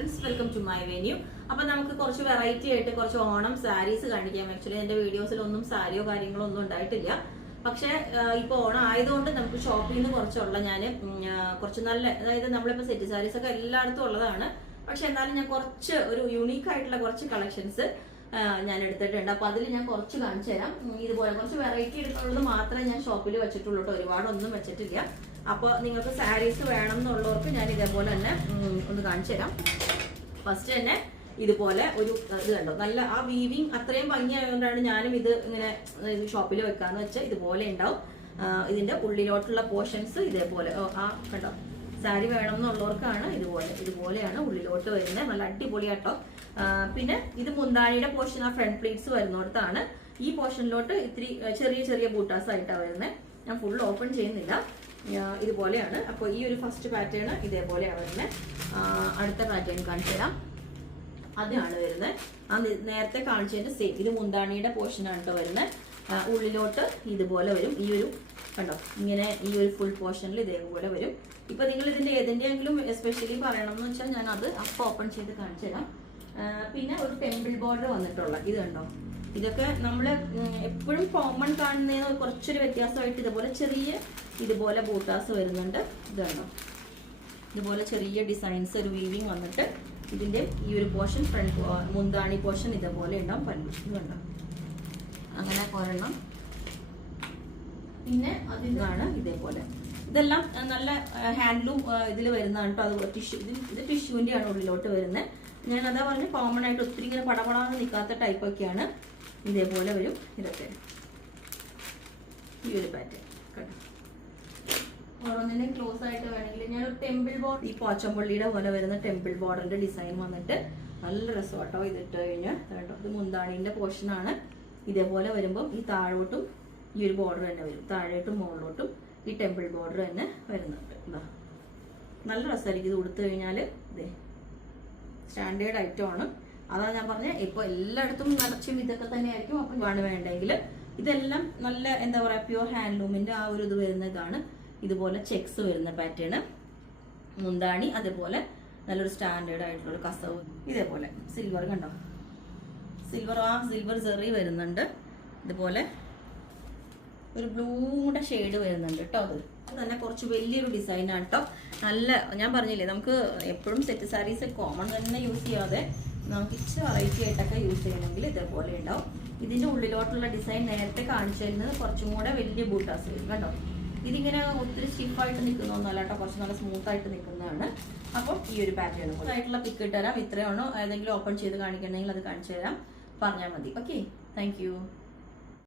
Friends, welcome to my venue. അപ്പൊ നമുക്ക് കുറച്ച് വെറൈറ്റി ആയിട്ട് കുറച്ച് ഓണം സാരീസ് കാണിക്കാം. ആക്ച്വലി എന്റെ വീഡിയോസിലൊന്നും സാരിയോ കാര്യങ്ങളോ ഒന്നും ഉണ്ടായിട്ടില്ല. പക്ഷെ ഇപ്പൊ ഓണം ആയതുകൊണ്ട് നമുക്ക് ഷോപ്പിൽ നിന്ന് കുറച്ചുള്ള ഞാൻ കുറച്ച് നല്ല, അതായത് നമ്മളിപ്പോ സെറ്റ് സാരീസ് ഒക്കെ എല്ലായിടത്തും ഉള്ളതാണ്. പക്ഷെ എന്നാലും ഞാൻ കുറച്ച് ഒരു യുണീക്ക് ആയിട്ടുള്ള കുറച്ച് കളക്ഷൻസ് ഞാൻ എടുത്തിട്ടുണ്ട്. അപ്പൊ അതിൽ ഞാൻ കുറച്ച് കാണിച്ചു തരാം. ഇതുപോലെ കുറച്ച് വെറൈറ്റി എടുക്കുള്ളത് മാത്രമേ ഞാൻ ഷോപ്പിൽ വെച്ചിട്ടുള്ളൂ, ഒരുപാടൊന്നും വെച്ചിട്ടില്ല. അപ്പൊ നിങ്ങൾക്ക് സാരീസ് വേണം എന്നുള്ളവർക്ക് ഞാൻ ഇതേപോലെ തന്നെ ഒന്ന് കാണിച്ചു തരാം. ഫസ്റ്റ് തന്നെ ഇതുപോലെ ഒരു ഇത് കണ്ടോ, നല്ല ആ വീവിങ് അത്രയും ഭംഗിയായതുകൊണ്ടാണ് ഞാനും ഇത് ഇങ്ങനെ ഷോപ്പിൽ വെക്കാന്ന് വെച്ചാൽ ഇതുപോലെ ഉണ്ടാവും. ഇതിന്റെ ഉള്ളിലോട്ടുള്ള പോർഷൻസ് ഇതേപോലെ ആ കണ്ടോ, സാരി വേണം എന്നുള്ളവർക്കാണ് ഇതുപോലെയാണ് ഉള്ളിലോട്ട് വരുന്നത്. നല്ല അടിപൊളിയാട്ടോ. പിന്നെ ഇത് മുന്താണിയുടെ പോർഷൻ, ആ ഫ്രണ്ട് പ്ലീറ്റ്സ് വരുന്നിടത്താണ്. ഈ പോർഷനിലോട്ട് ഇത്തിരി ചെറിയ ചെറിയ ബൂട്ടാസ് ആയിട്ടാണ് വരുന്നത്. ഞാൻ ഫുൾ ഓപ്പൺ ചെയ്യുന്നില്ല. ഇതുപോലെയാണ്. അപ്പോൾ ഈ ഒരു ഫസ്റ്റ് പാറ്റേൺ ഇതേപോലെയാണ് വരുന്നത്. അടുത്ത പാറ്റേൺ കാണിച്ചു തരാം. അതാണ് വരുന്നത്. ആ നേരത്തെ കാണിച്ചതിന്റെ സെയിം. ഇത് മുന്താണിയുടെ പോർഷനാണ് കേട്ടോ വരുന്നത്. ഉള്ളിലോട്ട് ഇതുപോലെ വരും. ഈ ഒരു കണ്ടോ, ഇങ്ങനെ ഈ ഒരു ഫുൾ പോർഷനിൽ ഇതേപോലെ വരും. ഇപ്പൊ നിങ്ങൾ ഇതിന്റെ ഏതിന്റെയെങ്കിലും എസ്പെഷ്യലി പറയണം എന്ന് വെച്ചാൽ ഞാൻ അത് അപ്പോൾ ഓപ്പൺ ചെയ്ത് കാണിച്ചു തരാം. പിന്നെ ഒരു ടെമ്പിൾ ബോർഡർ വന്നിട്ടുള്ള ഇത് കണ്ടോ. ഇതൊക്കെ നമ്മൾ എപ്പോഴും കോമൺ കാണുന്നതിന് കുറച്ചൊരു വ്യത്യാസമായിട്ട് ഇതുപോലെ ബൂട്ടാസ് വരുന്നുണ്ട്. ഇത് കണ്ടോ, ഇതുപോലെ ചെറിയ ഡിസൈൻസ്, ഒരു വീവിങ് വന്നിട്ട് ഇതിന്റെ ഈ ഒരു പോർഷൻ ഫ്രണ്ട് മുന്താണി പോർഷൻ ഇതുപോലെ ഉണ്ടാവും. പല്ലു ഇത് കണ്ടോ, അങ്ങനെ ഒരെണ്ണം. പിന്നെ അതിനാണ് ഇതേപോലെ. ഇതെല്ലാം നല്ല ഹാൻഡ്ലൂം ഇതിൽ വരുന്നതാണ് കേട്ടോ. അത് ടിഷ്യൂ, ഇത് ടിഷ്യൂവിന്റെ ആണ് ഉള്ളിലോട്ട് വരുന്നത്. ഞാൻ അതാ പറഞ്ഞു, കോമൺ ആയിട്ട് ഒത്തിരി ഇങ്ങനെ പടപടാന്ന് നിൽക്കാത്ത ടൈപ്പൊക്കെയാണ്. ഇതേപോലെ വരും ഇതൊക്കെ. ഈ ഒരു പാറ്റേൺ കേട്ടോ. ഓരോന്നിനെ ക്ലോസ് ആയിട്ട് വേണമെങ്കിൽ ഞാനൊരു ടെമ്പിൾ ബോർഡർ, ഈ പോച്ചമ്പള്ളിയുടെ പോലെ വരുന്ന ടെമ്പിൾ ബോർഡറിന്റെ ഡിസൈൻ വന്നിട്ട് നല്ല രസമാട്ടോ. ഇതിട്ട് കഴിഞ്ഞാൽ കേട്ടോ, ഇത് മുന്താണിന്റെ പോർഷനാണ്. ഇതേപോലെ വരുമ്പോൾ ഈ താഴോട്ടും ഈ ഒരു ബോർഡർ തന്നെ വരും. താഴോട്ടും മുകളിലോട്ടും ഈ ടെമ്പിൾ ബോർഡർ തന്നെ വരുന്നുണ്ട്. എന്താ നല്ല രസമായിരിക്കും ഇത് കൊടുത്തു കഴിഞ്ഞാൽ. ഇതേ സ്റ്റാൻഡേർഡ് ഐറ്റം ആണ്. അതാ ഞാൻ പറഞ്ഞത്, ഇപ്പൊ എല്ലായിടത്തും നിറച്ചും ഇതൊക്കെ തന്നെ ആയിരിക്കും. അപ്പം വേണമെങ്കിൽ ഇതെല്ലാം നല്ല എന്താ പറയാ, പ്യൂർ ഹാൻഡ്ലൂമിന്റെ ആ ഒരു ഇത് വരുന്ന ഇതാണ്. ഇതുപോലെ ചെക്സ് വരുന്ന പാറ്റേൺ മുന്താണി, അതേപോലെ നല്ലൊരു സ്റ്റാൻഡേർഡ് ആയിട്ടുള്ള ഒരു കസവ്. ഇതേപോലെ സിൽവർ കണ്ടോ, സിൽവർ സെറി വരുന്നുണ്ട്. ഇതുപോലെ ഒരു ബ്ലൂയുടെ ഷെയ്ഡ് വരുന്നുണ്ട് കേട്ടോ. അത് തന്നെ കുറച്ച് വലിയൊരു ഡിസൈനാണ് കേട്ടോ. നല്ല, ഞാൻ പറഞ്ഞില്ലേ, നമുക്ക് എപ്പോഴും സെറ്റ് സാരീസ് കോമൺ തന്നെ യൂസ് ചെയ്യാതെ നമുക്ക് ഇച്ചിരി വെറൈറ്റി ആയിട്ടൊക്കെ യൂസ് ചെയ്യണമെങ്കിൽ ഇതേപോലെ ഉണ്ടാവും. ഇതിന്റെ ഉള്ളിലോട്ടുള്ള ഡിസൈൻ നേരത്തെ കാണിച്ചു തരുന്നത് കുറച്ചും കൂടെ വലിയ ബൂട്ടാസ് വരും കേട്ടോ. ഇതിങ്ങനെ ഒത്തിരി സ്റ്റിഫായിട്ട് നിൽക്കുന്നൊന്നുമല്ല കേട്ടോ, കുറച്ച് നല്ല സ്മൂത്ത് ആയിട്ട് നിൽക്കുന്നതാണ്. അപ്പം ഈ ഒരു പാറ്റേൺ ആയിട്ടുള്ള പിക്ക് ഇട്ടുതരാം. ഇത്രയാണോ, ഏതെങ്കിലും ഓപ്പൺ ചെയ്ത് കാണിക്കണമെങ്കിൽ അത് കാണിച്ചു തരാം, പറഞ്ഞാൽ മതി. Okay, thank you.